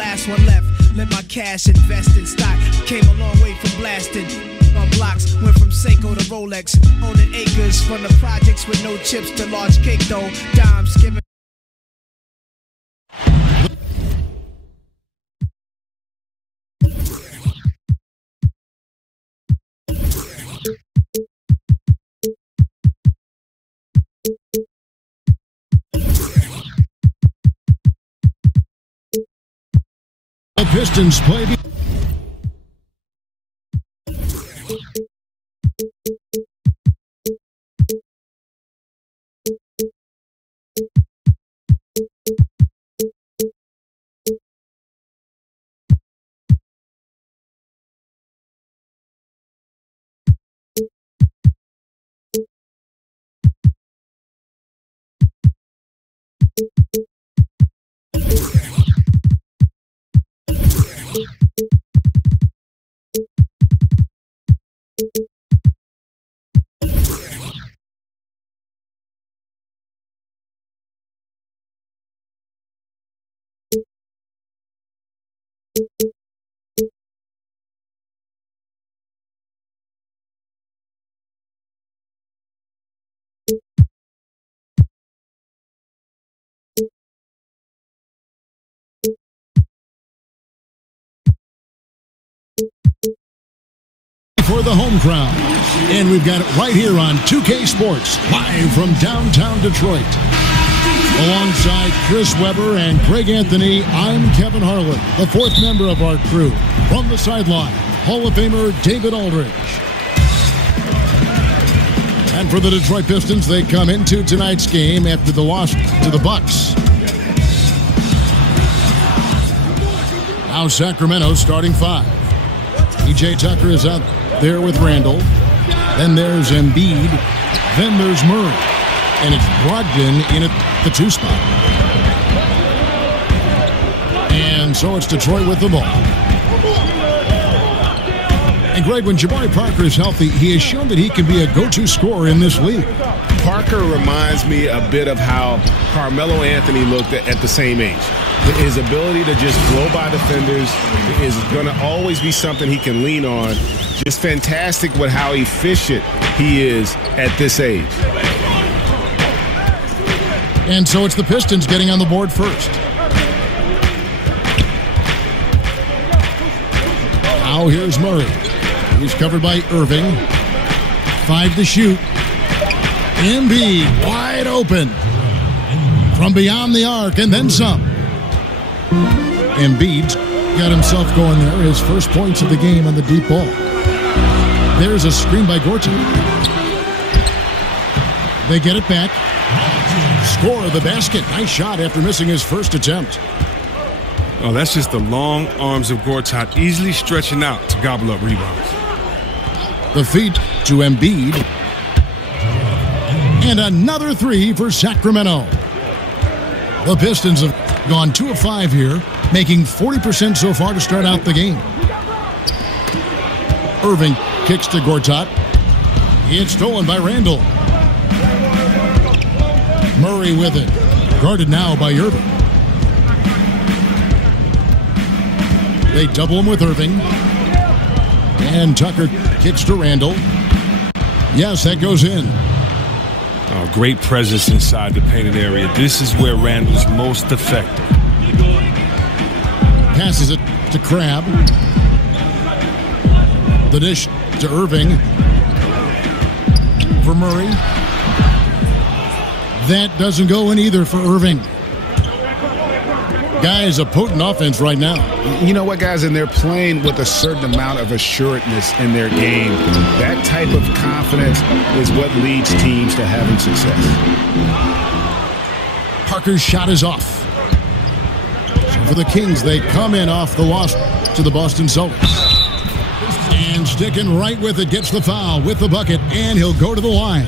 last one left. Let my cash invest in stock. Came a long way from blasting on blocks. Went from Seiko to Rolex. Owning acres from the projects with no chips to large cake though. Dimes giving. The Pistons play. For the home crowd. And we've got it right here on 2K Sports, live from downtown Detroit. Alongside Chris Webber and Craig Anthony, I'm Kevin Harlan, the fourth member of our crew. From the sideline, Hall of Famer David Aldridge. And for the Detroit Pistons, they come into tonight's game after the loss to the Bucks. Now Sacramento starting five. PJ Tucker is out there with Randall. Then there's Embiid. Then there's Murray. And it's Brogdon in at the 2 spot. And so it's Detroit with the ball. And Greg, when Jabari Parker is healthy, he has shown that he can be a go-to scorer in this league. Parker reminds me a bit of how Carmelo Anthony looked at the same age. His ability to just blow by defenders is going to always be something he can lean on. Just fantastic with how efficient he is at this age. And so it's the Pistons getting on the board first. Now here's Murray. He's covered by Irving. 5 to shoot. Embiid wide open. From beyond the arc and then some. Embiid's got himself going there. His first points of the game on the deep ball. There's a screen by Gorton. They get it back. Score the basket. Nice shot after missing his first attempt. Oh, that's just the long arms of Gortat easily stretching out to gobble up rebounds. The feed to Embiid. And another 3 for Sacramento. The Pistons have gone 2 of 5 here, making 40% so far to start out the game. Irving kicks to Gortat. It's stolen by Randall. Murray with it. Guarded now by Irving. They double him with Irving. And Tucker kicks to Randall. Yes, that goes in. Oh, great presence inside the painted area. This is where Randall's most effective. Passes it to Crabbe. The dish to Irving. For Murray. That doesn't go in either for Irving. Guys, a potent offense right now. You know what, guys? And they're playing with a certain amount of assuredness in their game. That type of confidence is what leads teams to having success. Parker's shot is off. So for the Kings, they come in off the loss to the Boston Celtics. And sticking right with it, gets the foul with the bucket, and he'll go to the line.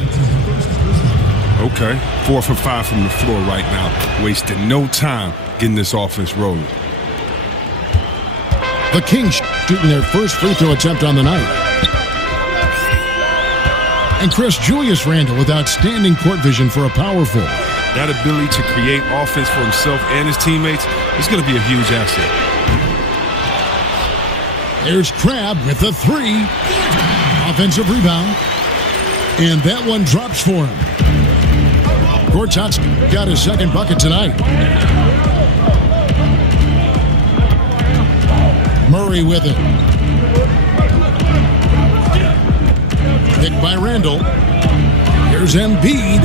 Okay, 4 for 5 from the floor right now. Wasting no time getting this offense rolling. The Kings shooting their first free throw attempt on the night. And Chris Julius Randle with outstanding court vision for a power forward. that ability to create offense for himself and his teammates is going to be a huge asset. There's Crabbe with the three. Offensive rebound. And that one drops for him. Gortat's got his second bucket tonight. Murray with it. Picked by Randall. Here's Embiid.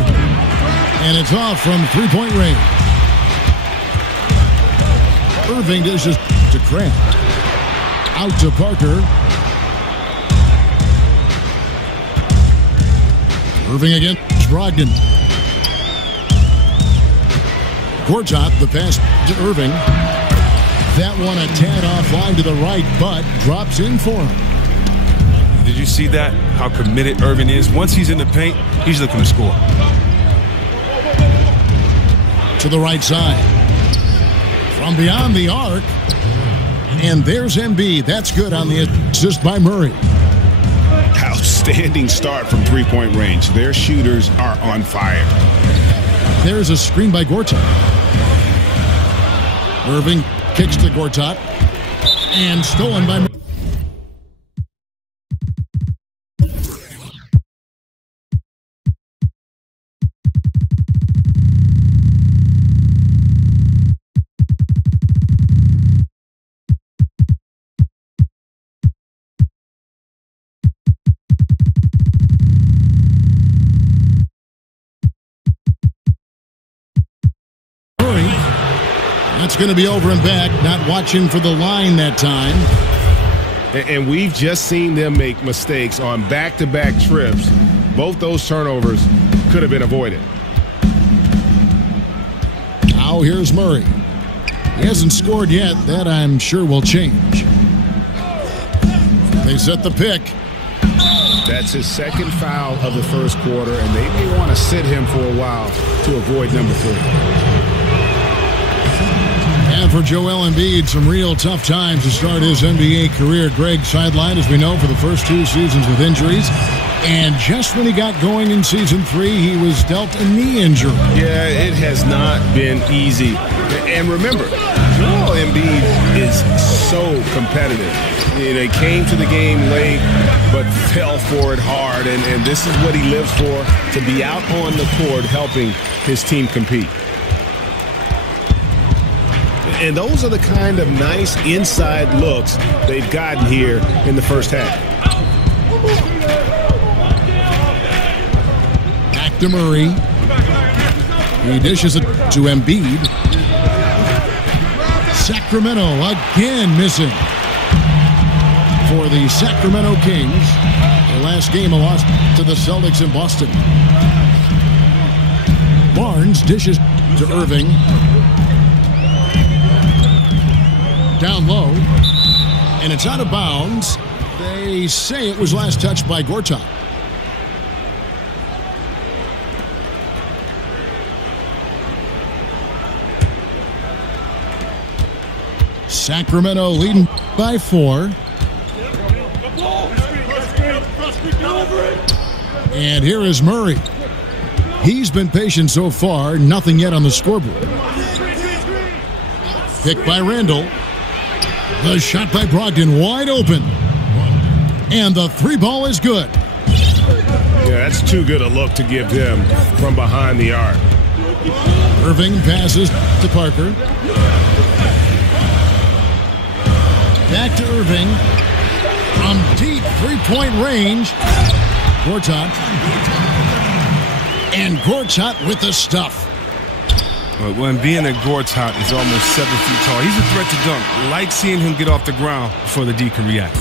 And it's off from three-point range. Irving dishes to Crabbe. Out to Parker. Irving against Brogdon. Gortat, the pass to Irving. That one a tad offline to the right, but drops in for him. Did you see that? How committed Irving is. Once he's in the paint, he's looking to score. To the right side. From beyond the arc. And there's Embiid. That's good on the assist by Murray. Outstanding start from three-point range. Their shooters are on fire. There's a screen by Gortat. Irving kicks to Gortat. And stolen by Murray. That's going to be over and back, not watching for the line that time. And we've just seen them make mistakes on back-to-back trips. Both those turnovers could have been avoided. Now here's Murray. He hasn't scored yet. That I'm sure will change. They set the pick. That's his second foul of the first quarter, and they may want to sit him for a while to avoid number 3. And for Joel Embiid, some real tough times to start his NBA career. Greg sidelined, as we know, for the first 2 seasons with injuries. And just when he got going in season 3, he was dealt a knee injury. Yeah, it has not been easy. And remember, Joel Embiid is so competitive. He came to the game late, but fell for it hard. And this is what he lives for, to be out on the court helping his team compete. And those are the kind of nice inside looks they've gotten here in the first half. Back to Murray. He dishes it to Embiid. Sacramento again missing for the Sacramento Kings. Their last game, a loss to the Celtics in Boston. Barnes dishes to Irving. Down low, and it's out of bounds. They say it was last touched by Gortat. Sacramento leading by 4. And here is Murray. He's been patient so far, nothing yet on the scoreboard. Picked by Randall. The shot by Brogdon, wide open. And the 3-ball is good. Yeah, that's too good a look to give him from behind the arc. Irving passes to Parker. Back to Irving. From deep 3-point range. Gortat. And Gortat with the stuff. When being a Gortat is almost 7 feet tall, he's a threat to dunk. Like seeing him get off the ground before the D can react.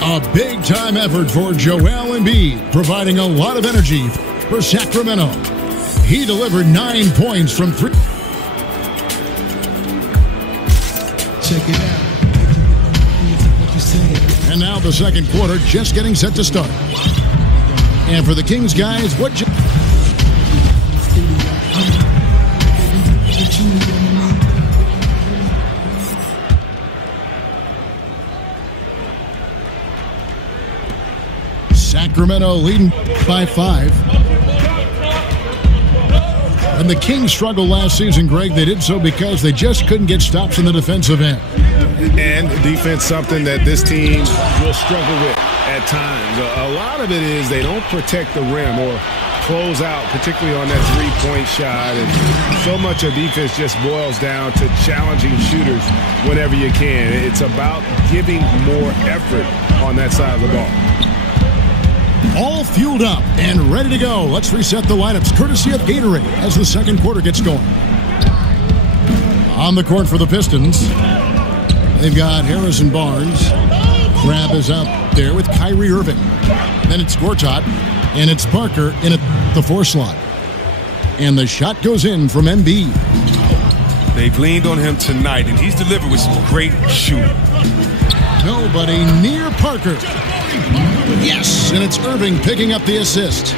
A big-time effort for Joel Embiid, providing a lot of energy for Sacramento. He delivered 9 points from 3. Check it out. And now the second quarter just getting set to start. And for the Kings guys, what you... Sacramento leading by 5. When the Kings struggled last season, Greg, they did so because they just couldn't get stops in the defensive end. And defense, something that this team will struggle with at times. A lot of it is they don't protect the rim or close out, particularly on that three-point shot. And so much of defense just boils down to challenging shooters whenever you can. It's about giving more effort on that side of the ball. All fueled up and ready to go. Let's reset the lineups courtesy of Gatorade as the second quarter gets going. On the court for the Pistons, they've got Harrison Barnes. Crab is out there with Kyrie Irving. Then it's Gortat, and it's Parker in at the 4 slot. And the shot goes in from Embiid. They've leaned on him tonight, and he's delivered with some great shooting. Nobody near Parker. Yes, and it's Irving picking up the assist.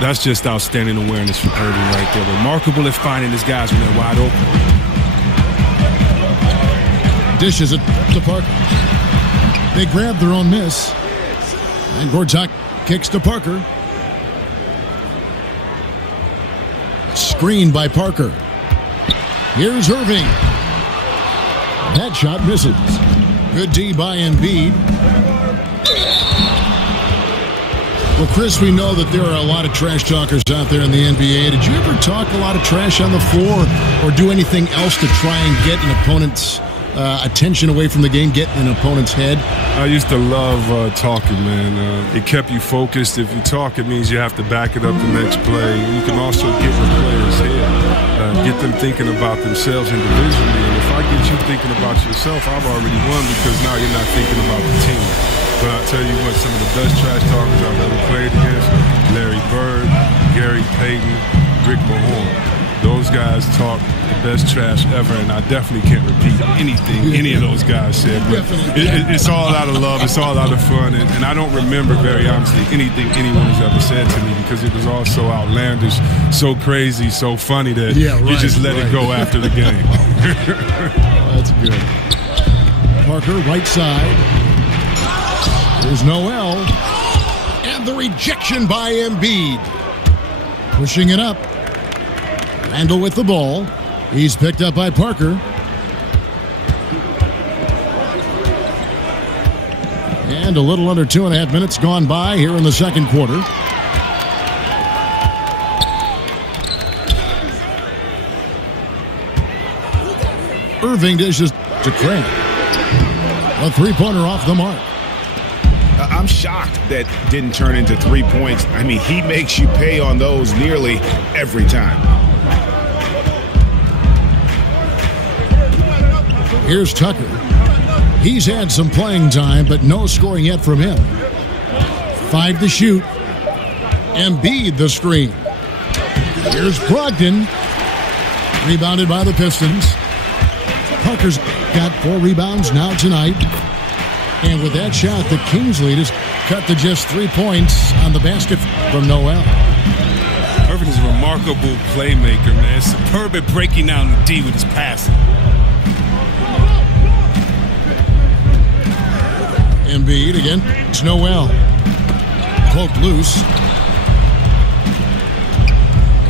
That's just outstanding awareness from Irving right there. Remarkable at finding his guys when they're wide open. Dishes it to Parker. They grab their own miss. And Gortat kicks to Parker. Screened by Parker. Here's Irving. That shot misses. Good D by Embiid. Well, Chris, we know that there are a lot of trash talkers out there in the NBA. Did you ever talk a lot of trash on the floor or do anything else to try and get an opponent's attention away from the game, get in an opponent's head? I used to love talking, man. It kept you focused. If you talk, it means you have to back it up the next play. You can also get in the player's head, get them thinking about themselves individually. And if I get you thinking about yourself, I've already won because now you're not thinking about the team. But I'll tell you what, some of the best trash talkers I've ever played against, Larry Bird, Gary Payton, Rick Mahorn. Those guys talk the best trash ever, and I definitely can't repeat anything any of those guys said. But it's all out of love. It's all out of fun. And I don't remember, very honestly, anything anyone has ever said to me because it was all so outlandish, so crazy, so funny that you just let it go after the game. That's good. Parker, right side. There's Noel. And the rejection by Embiid. Pushing it up. Randall with the ball. He's picked up by Parker. And a little under 2.5 minutes gone by here in the second quarter. Irving dishes to Craig. A three-pointer off the mark. I'm shocked that didn't turn into 3 points. I mean, he makes you pay on those nearly every time. Here's Tucker. He's had some playing time, but no scoring yet from him. 5 to shoot. Embiid the screen. Here's Brogdon. Rebounded by the Pistons. Parker's got 4 rebounds now tonight. And with that shot, the Kings lead is cut to just 3 points on the basket from Noel. Irving is a remarkable playmaker, man. Superb at breaking down the D with his passing. Embiid again. It's Noel. Poked loose.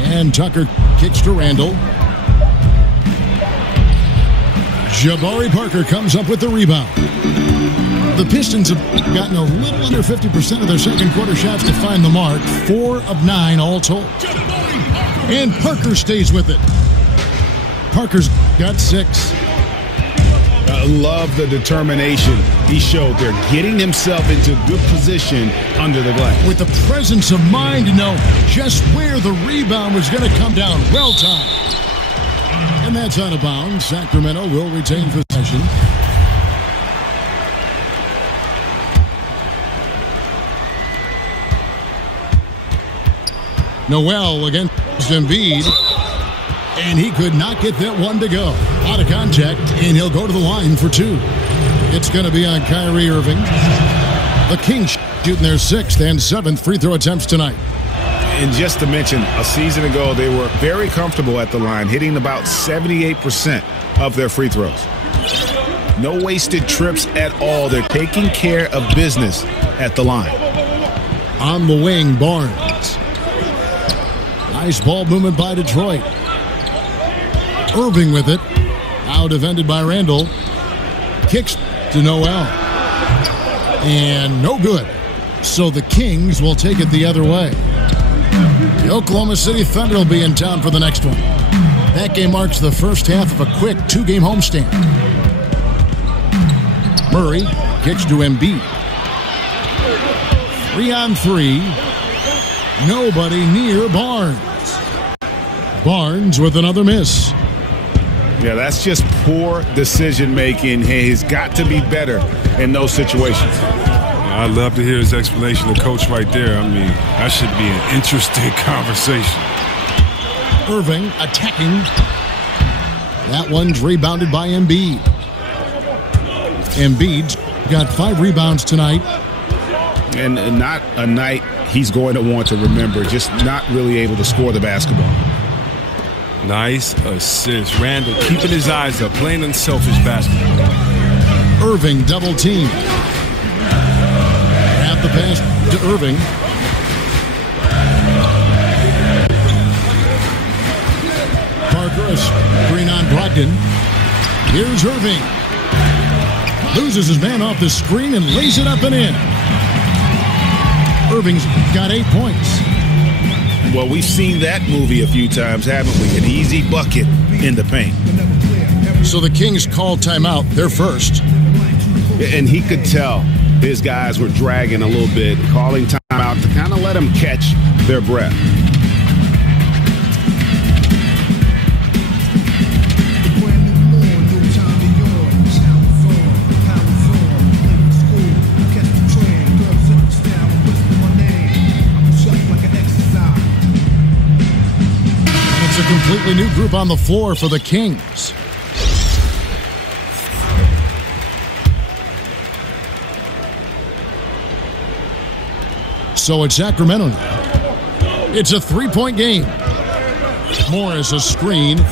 And Tucker kicks to Randall. Jabari Parker comes up with the rebound. The Pistons have gotten a little under 50% of their second quarter shots to find the mark. 4 of 9 all told. And Parker stays with it. Parker's got 6. I love the determination he showed there, getting himself into good position under the glass. With the presence of mind to know just where the rebound was going to come down. Well timed. And that's out of bounds. Sacramento will retain possession. Noel against Embiid. And he could not get that one to go. Out of contact, and he'll go to the line for 2. It's going to be on Kyrie Irving. The Kings shooting their 6th and 7th free throw attempts tonight. And just to mention, a season ago, they were very comfortable at the line, hitting about 78% of their free throws. No wasted trips at all. They're taking care of business at the line. On the wing, Barnes. Nice ball movement by Detroit. Irving with it. Now defended by Randall. Kicks to Noel. And no good. So the Kings will take it the other way. The Oklahoma City Thunder will be in town for the next one. That game marks the first half of a quick 2-game homestand. Murray kicks to Embiid. 3-on-3. Nobody near Barnes. Barnes with another miss. Yeah, that's just poor decision-making. He's got to be better in those situations. I'd love to hear his explanation of coach right there. I mean, that should be an interesting conversation. Irving attacking. That one's rebounded by Embiid. Embiid's got 5 rebounds tonight. And not a night he's going to want to remember, just not really able to score the basketball. Nice assist. Randall keeping his eyes up, playing unselfish basketball. Irving double team. Grab the pass to Irving. Parker, a screen on Brogdon. Here's Irving. Loses his man off the screen and lays it up and in. Irving's got 8 points. Well, we've seen that movie a few times, haven't we? An easy bucket in the paint. So the Kings called timeout. They're first. And he could tell his guys were dragging a little bit, calling timeout to kind of let them catch their breath. It's a completely new group on the floor for the Kings. So it's Sacramento now. It's a 3-point game. Morris a screen.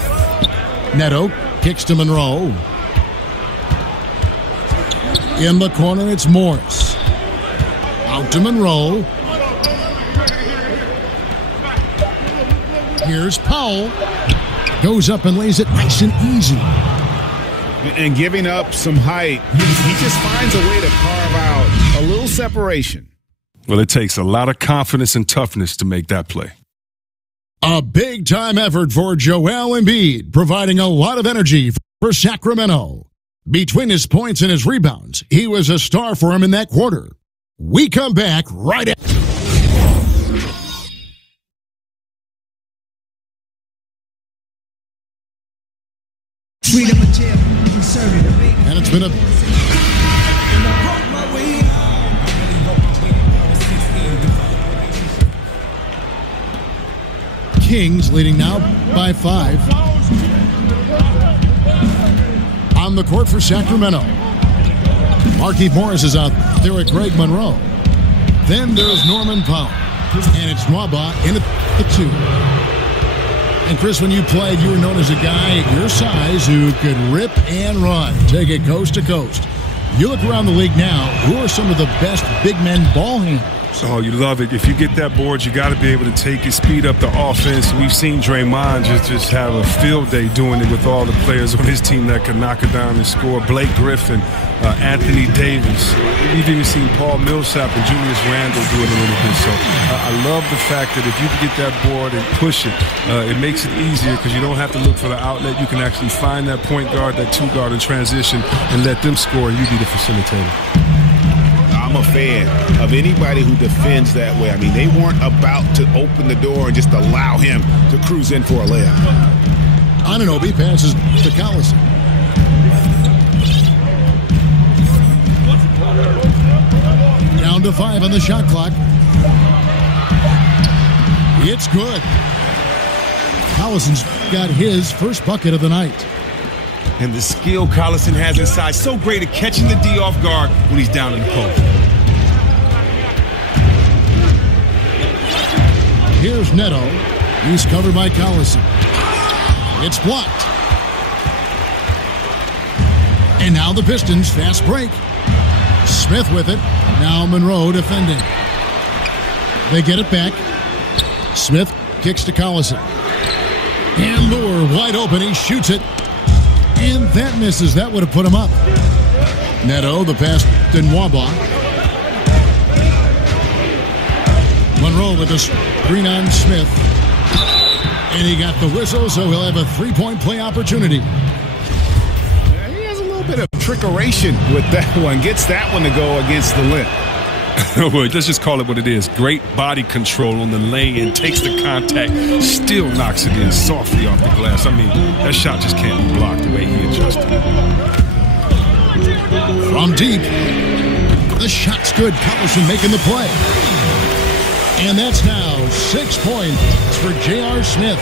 Neto kicks to Monroe. In the corner, it's Morris. Out to Monroe. Here's Powell. Goes up and lays it nice and easy. And giving up some height, he just finds a way to carve out a little separation. Well, it takes a lot of confidence and toughness to make that play. A big-time effort for Joel Embiid, providing a lot of energy for Sacramento. Between his points and his rebounds, he was a star for him in that quarter. We come back right after. And it's been a Kings leading now by 5. On the court for Sacramento. Markieff Morris is out there with Greg Monroe. Then there's Norman Powell. And it's Nwaba in at the 2. And Chris, when you played, you were known as a guy at your size who could rip and run, take it coast to coast. You look around the league now, who are some of the best big men ball handlers? Oh, you love it. If you get that board, you got to be able to take it, speed up the offense. We've seen Draymond just have a field day doing it with all the players on his team that can knock it down and score. Blake Griffin, Anthony Davis. We've even seen Paul Millsap and Julius Randle do it a little bit. So I love the fact that if you can get that board and push it, it makes it easier because you don't have to look for the outlet. You can actually find that point guard, that 2 guard in transition and let them score, and you be the facilitator. I'm a fan of anybody who defends that way. I mean, they weren't about to open the door and just allow him to cruise in for a layup. Anunoby passes to Collison. Down to 5 on the shot clock. It's good. Collison's got his first bucket of the night. And the skill Collison has inside, so great at catching the D off guard when he's down in the post. Here's Neto. He's covered by Collison. It's blocked. And now the Pistons fast break. Smith with it. Now Monroe defending. They get it back. Smith kicks to Collison. And Lure wide open. He shoots it. And that misses. That would have put him up. Neto, the pass to Nwaba. Monroe with a screen on Smith. And he got the whistle, so he'll have a three-point play opportunity. He has a little bit of trickeration with that one. Gets that one to go against the length. Well, let's just call it what it is. Great body control on the lane and takes the contact, still knocks it in softly off the glass. I mean, that shot just can't be blocked the way he adjusted. From deep, the shot's good. Collison making the play. And that's now 6 points for J.R. Smith.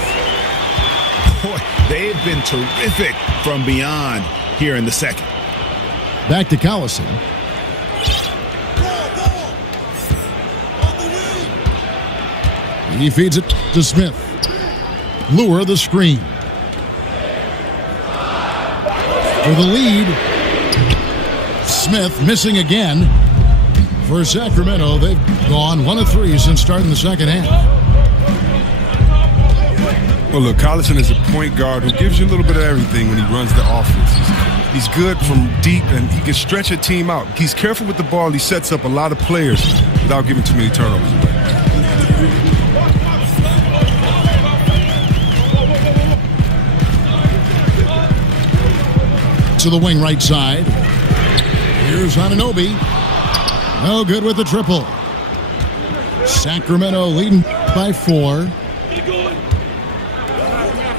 Boy, they've been terrific from beyond here in the second. Back to Collison. He feeds it to Smith. Lure the screen. For the lead. Smith missing again. For Sacramento, they've gone 1 of 3 since starting the second half. Well, look, Collison is a point guard who gives you a little bit of everything when he runs the offense. He's good from deep, and he can stretch a team out. He's careful with the ball. He sets up a lot of players without giving too many turnovers away. To the wing right side. Here's Anunoby. No good with the triple. Sacramento leading by 4.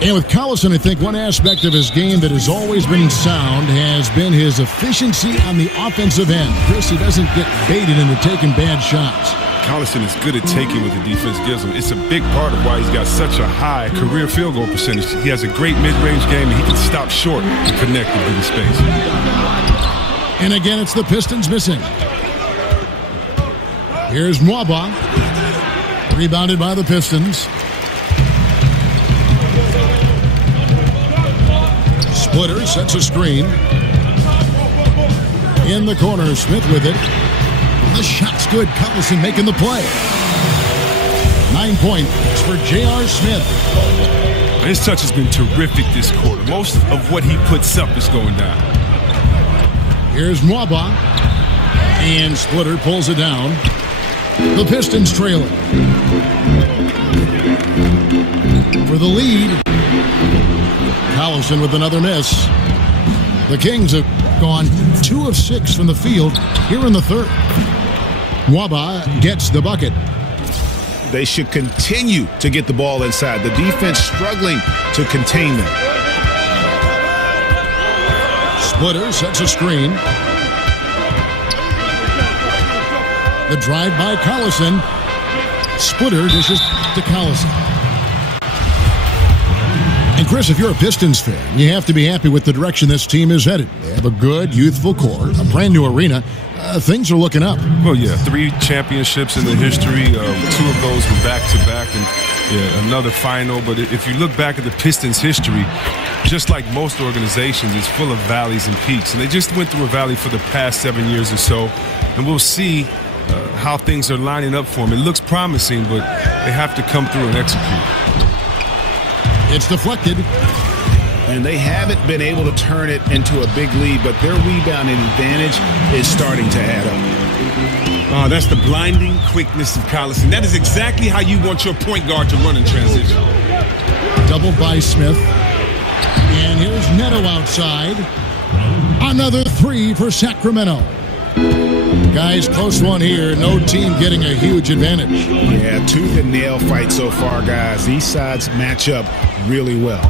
And with Collison, I think one aspect of his game that has always been sound has been his efficiency on the offensive end. Chris, he doesn't get baited into taking bad shots. Collison is good at taking what the defense gives him. It's a big part of why he's got such a high career field goal percentage. He has a great mid-range game, and he can stop short and connect with the space. And again, it's the Pistons missing. Here's Nwaba. Rebounded by the Pistons. Splitter sets a screen. In the corner, Smith with it. The shot's good. Collison making the play. 9 points for J.R. Smith. His touch has been terrific this quarter. Most of what he puts up is going down. Here's Nwaba. And Splitter pulls it down. The Pistons trailing. For the lead. Collison with another miss. The Kings have gone 2 of 6 from the field here in the third. Nwaba gets the bucket. They should continue to get the ball inside. The defense struggling to contain them. Splitter sets a screen. The drive by Collison. Splitter dishes to Collison. And Chris, if you're a Pistons fan, you have to be happy with the direction this team is headed. They have a good, youthful core, a brand new arena. Things are looking up. Well, yeah, 3 championships in the history. 2 of those were back-to-back, and another final. But if you look back at the Pistons' history, just like most organizations, it's full of valleys and peaks. And they just went through a valley for the past 7 years or so. And we'll see how things are lining up for them. It looks promising, but they have to come through and execute. It's deflected. And they haven't been able to turn it into a big lead, but their rebounding advantage is starting to add up. Oh, that's the blinding quickness of Collison. That is exactly how you want your point guard to run in transition. Doubled by Smith. And here's Neto outside. Another 3 for Sacramento. Guys, close one here. No team getting a huge advantage. Yeah, tooth and nail fight so far, guys. These sides match up really well.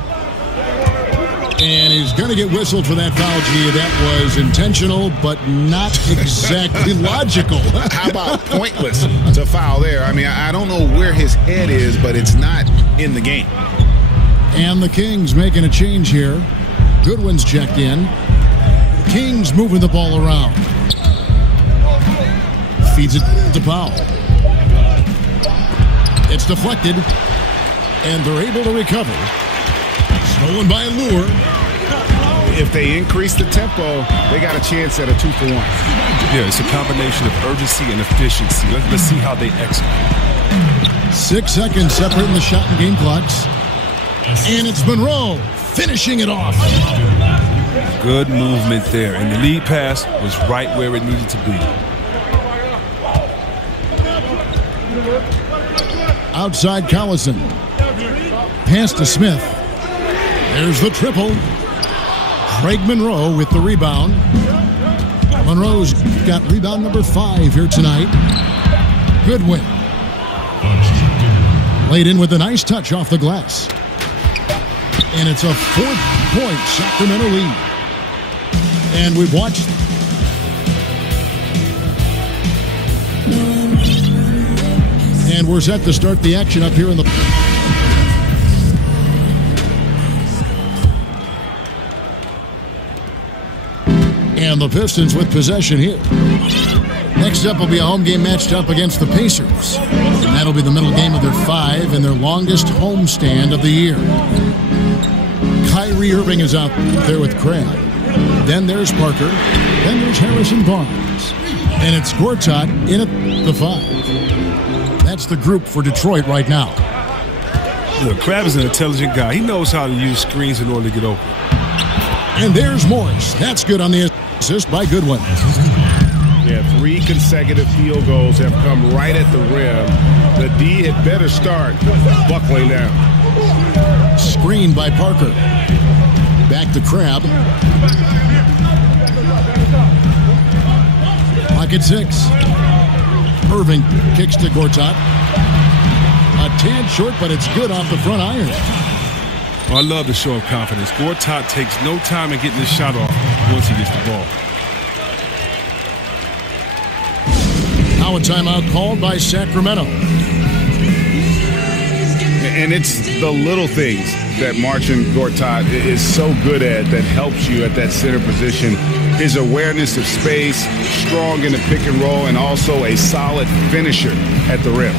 And he's going to get whistled for that foul, G. That was intentional, but not exactly logical. How about pointless to foul there? I mean, I don't know where his head is, but it's not in the game. And the Kings making a change here. Goodwin's checked in. Kings moving the ball around. Feeds it to Powell. It's deflected, and they're able to recover. Stolen by Lure. If they increase the tempo, they got a chance at a 2-for-1. Yeah, it's a combination of urgency and efficiency. Let's see how they execute. 6 seconds separating the shot and game clocks. And it's Monroe finishing it off. Good movement there. And the lead pass was right where it needed to be. Outside Collison. Pass to Smith. There's the triple. Craig Monroe with the rebound. Monroe's got rebound number 5 here tonight. Goodwin. Laid in with a nice touch off the glass. And it's a 4-point Sacramento lead. And we've watched. And we're set to start the action up here in the. And the Pistons with possession here. Next up will be a home game matched up against the Pacers. And that'll be the middle game of their 5 and their longest homestand of the year. Kyrie Irving is out there with Crab. Then there's Parker. Then there's Harrison Barnes. And it's Gortat in at the 5. That's the group for Detroit right now. Look, Crab is an intelligent guy. He knows how to use screens in order to get open. And there's Morris. That's good on the assist by Goodwin. Yeah, 3 consecutive field goals have come right at the rim. The D had better start buckling down. Screen by Parker. Back to Crab. Pocket 6. Irving kicks to Gortat. A tad short, but it's good off the front iron. Well, I love the show of confidence. Gortat takes no time in getting his shot off once he gets the ball. Now a timeout called by Sacramento. And it's the little things that Marcin Gortat is so good at that helps you at that center position. His awareness of space, strong in the pick and roll, and also a solid finisher at the rim.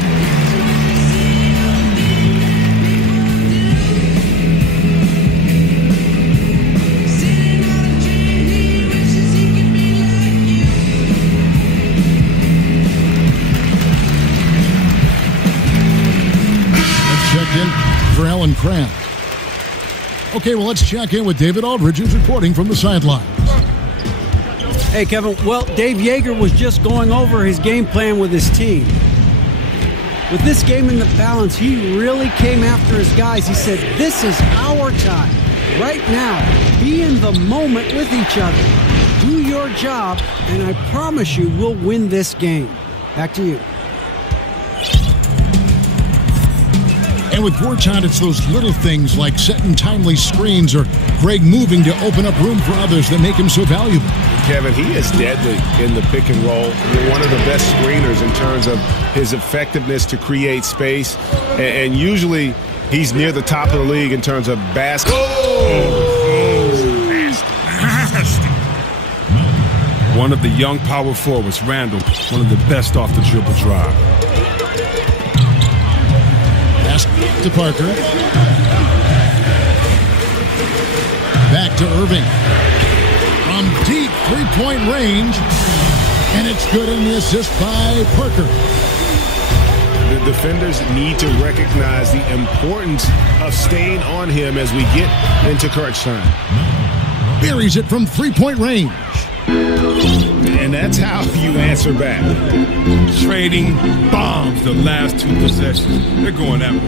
For Alan Crabb. Okay, well, let's check in with David Aldridge, who's reporting from the sidelines. Hey, Kevin. Well, Dave Yeager was just going over his game plan with his team. With this game in the balance, he really came after his guys. He said, this is our time. Right now, be in the moment with each other. Do your job, and I promise you we'll win this game. Back to you. And with Gortat, it's those little things like setting timely screens or Greg moving to open up room for others that make him so valuable. Kevin, he is deadly in the pick and roll. One of the best screeners in terms of his effectiveness to create space. And usually he's near the top of the league in terms of basket. One of the young power forwards, Randall, one of the best off the dribble drive. To Parker. Back to Irving. From deep three-point range. And it's good in the assist by Parker. The defenders need to recognize the importance of staying on him as we get into crunch time. Buries it from three-point range. And that's how you answer back. Trading bombs the last 2 possessions. They're going that way.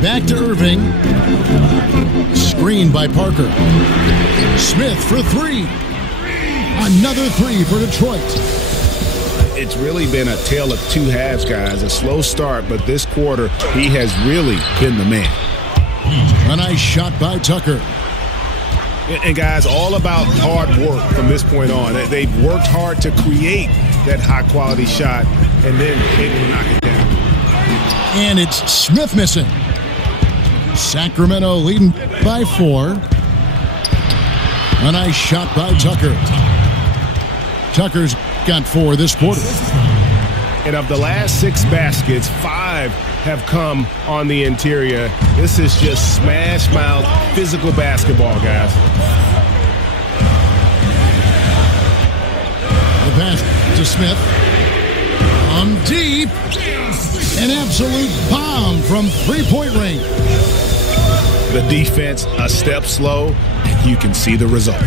Back to Irving. Screen by Parker. Smith for 3. Another 3 for Detroit. It's really been a tale of 2 halves, guys. A slow start, but this quarter, he has really been the man. A nice shot by Tucker. And guys, all about hard work from this point on. They've worked hard to create that high-quality shot and then able to knock it down. And it's Smith missing. Sacramento leading by 4. A nice shot by Tucker. Tucker's got 4 this quarter. And of the last 6 baskets, 5 have come on the interior. This is just smash mouth physical basketball, guys. The pass to Smith. Deep. An absolute bomb from three-point range. The defense a step slow, and you can see the result.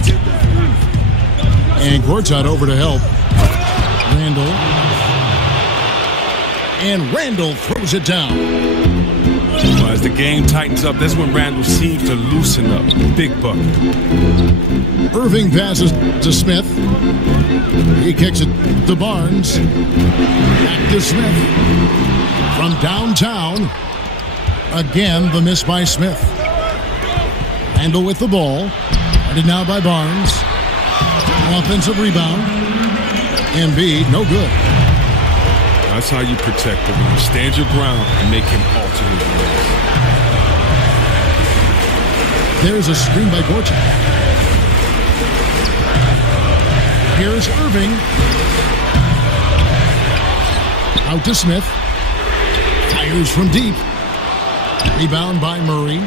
And Gortat over to help. Randall. And Randall throws it down. Well, as the game tightens up, that's when Randall seems to loosen up. Big bucket. Irving passes to Smith. He kicks it to Barnes. Back to Smith. From downtown. Again, the miss by Smith. Randall with the ball. Guarded now by Barnes. Offensive rebound. Embiid, no good. That's how you protect the rim. Stand your ground and make him alter his ways. There's a screen by Gortat. Here's Irving. Out to Smith. Fires from deep. Rebound by Murray.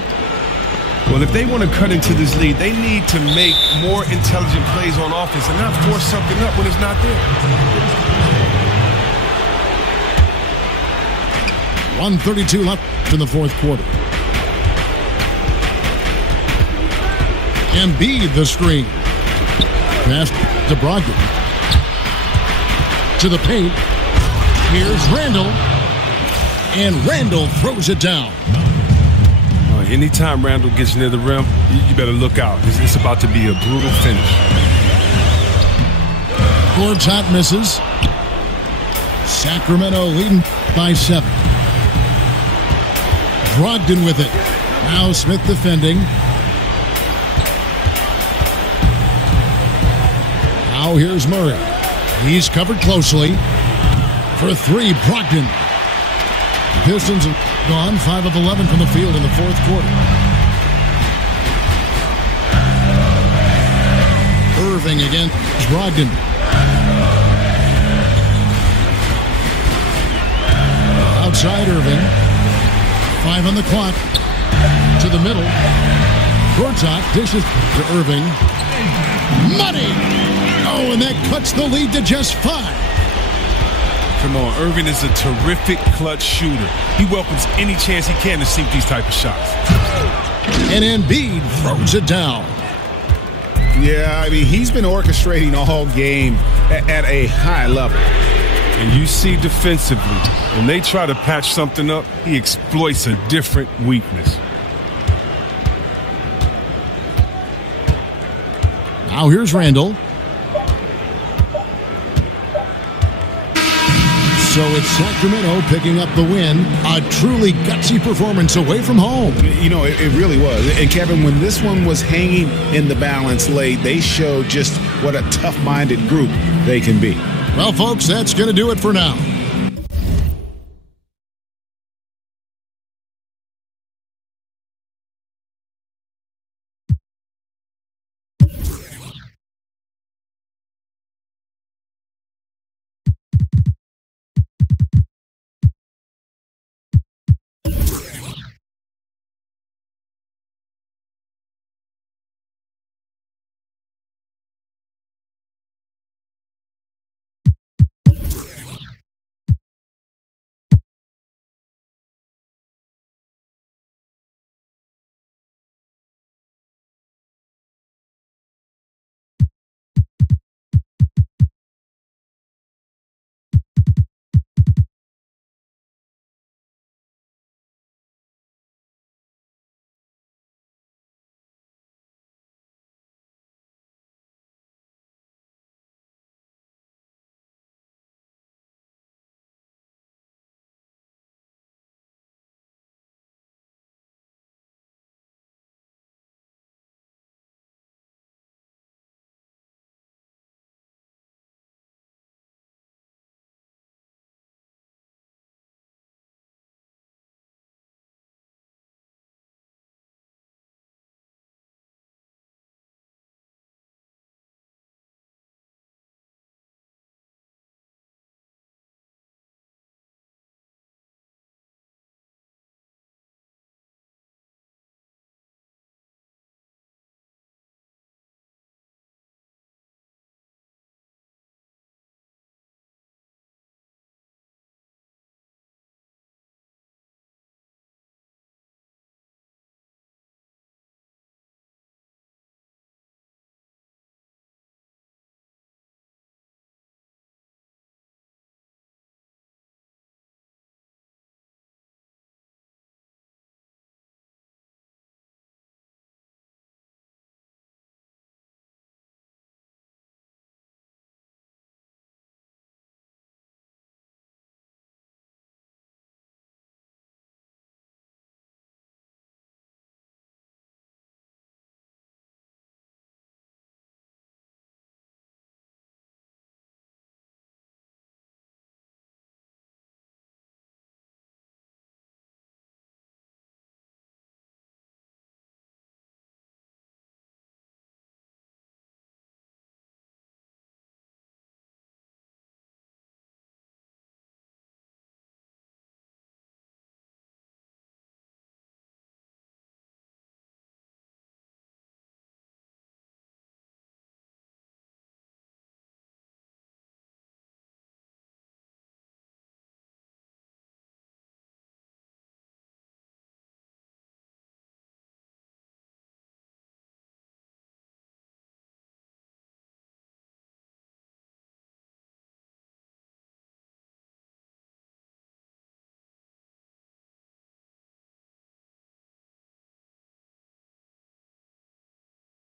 Well, if they want to cut into this lead, they need to make more intelligent plays on offense and not force something up when it's not there. 1:32 left in the fourth quarter. Embiid the screen. Pass to Brogdon. To the paint. Here's Randall. And Randall throws it down. Anytime Randall gets near the rim, you better look out. It's about to be a brutal finish. Gortat misses. Sacramento leading by 7. Brogdon with it. Now Smith defending. Now here's Murray. He's covered closely. For 3, Brogdon. The Pistons have gone 5 of 11 from the field in the fourth quarter. Irving against Brogdon. Outside Irving. 5 on the clock. To the middle. Gortat dishes to Irving. Money! Oh, and that cuts the lead to just 5. Come on, Irving is a terrific clutch shooter. He welcomes any chance he can to sink these type of shots. And Embiid throws it down. Yeah, I mean, he's been orchestrating all game at a high level. And you see defensively, when they try to patch something up, he exploits a different weakness. Now here's Randall. So it's Sacramento picking up the win. A truly gutsy performance away from home. You know, it really was. And Kevin, when this one was hanging in the balance late, they showed just what a tough-minded group they can be. Well, folks, that's going to do it for now.